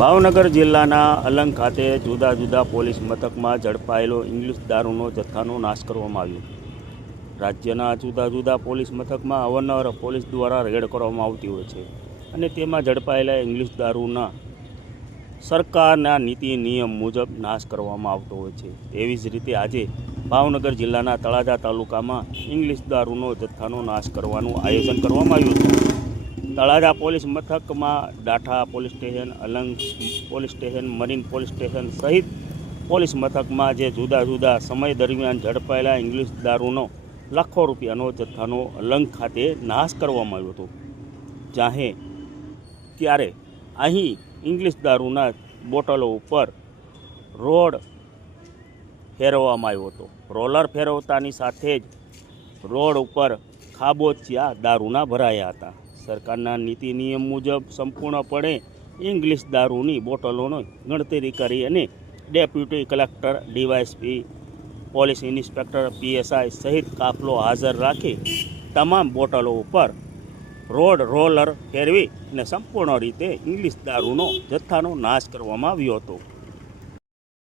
ભાવનગર જિલ્લાના અલંગ ખાતે જુદા જુદા પોલીસ મથકમાં ઝડપાયેલો ઇંગ્લિશ દારૂનો જથ્થાનો નાશ કરવામાં આવ્યો. રાજ્યના જુદા જુદા પોલીસ મથકમાં અવારનવાર પોલીસ દ્વારા રેડ કરવામાં આવતી હોય છે અને તેમાં ઝડપાયેલા ઇંગ્લિશ દારૂના સરકારના નીતિ નિયમ મુજબ નાશ કરવામાં આવતો હોય છે. તેવી જ રીતે આજે ભાવનગર જિલ્લાના તળાજા તાલુકામાં ઇંગ્લિશ દારૂનો જથ્થાનો નાશ કરવાનું આયોજન કરવામાં આવ્યું હતું. તળાજા પોલીસ મથકમાં Datha police station, Alang police station, marine police station સહિત પોલીસ મથકમાં જે જુદા જુદા સમય દરમિયાન ઝડપાયેલા ઇંગ્લિશ દારૂનો લાખો રૂપિયાનો જથ્થાનો અલંગ ખાતે નાશ કરવામાં આવ્યો હતો. ત્યારે અહીં ઇંગ્લિશ દારૂના બોટલો ઉપર રોડ ફેરવવામાં આવ્યો હતો. રોલર ફેરવતાની સાથે જ રોડ ઉપર ખાબોચિયા દારૂના ભરાયા હતા. સરકારના નીતિ નિયમ મુજબ સંપૂર્ણપણે ઇંગ્લિશ દારૂની બોટલોની ગણતરી કરી અને deputy collector, DYSP, police inspector, PSI સહિત કાફલો હાજર રાખી તમામ બોટલો ઉપર રોલર ફેરવી અને સંપૂર્ણ રીતે ઇંગ્લિશ દારૂનો જથ્થાનો નાશ કરવામાં આવ્યો હતો.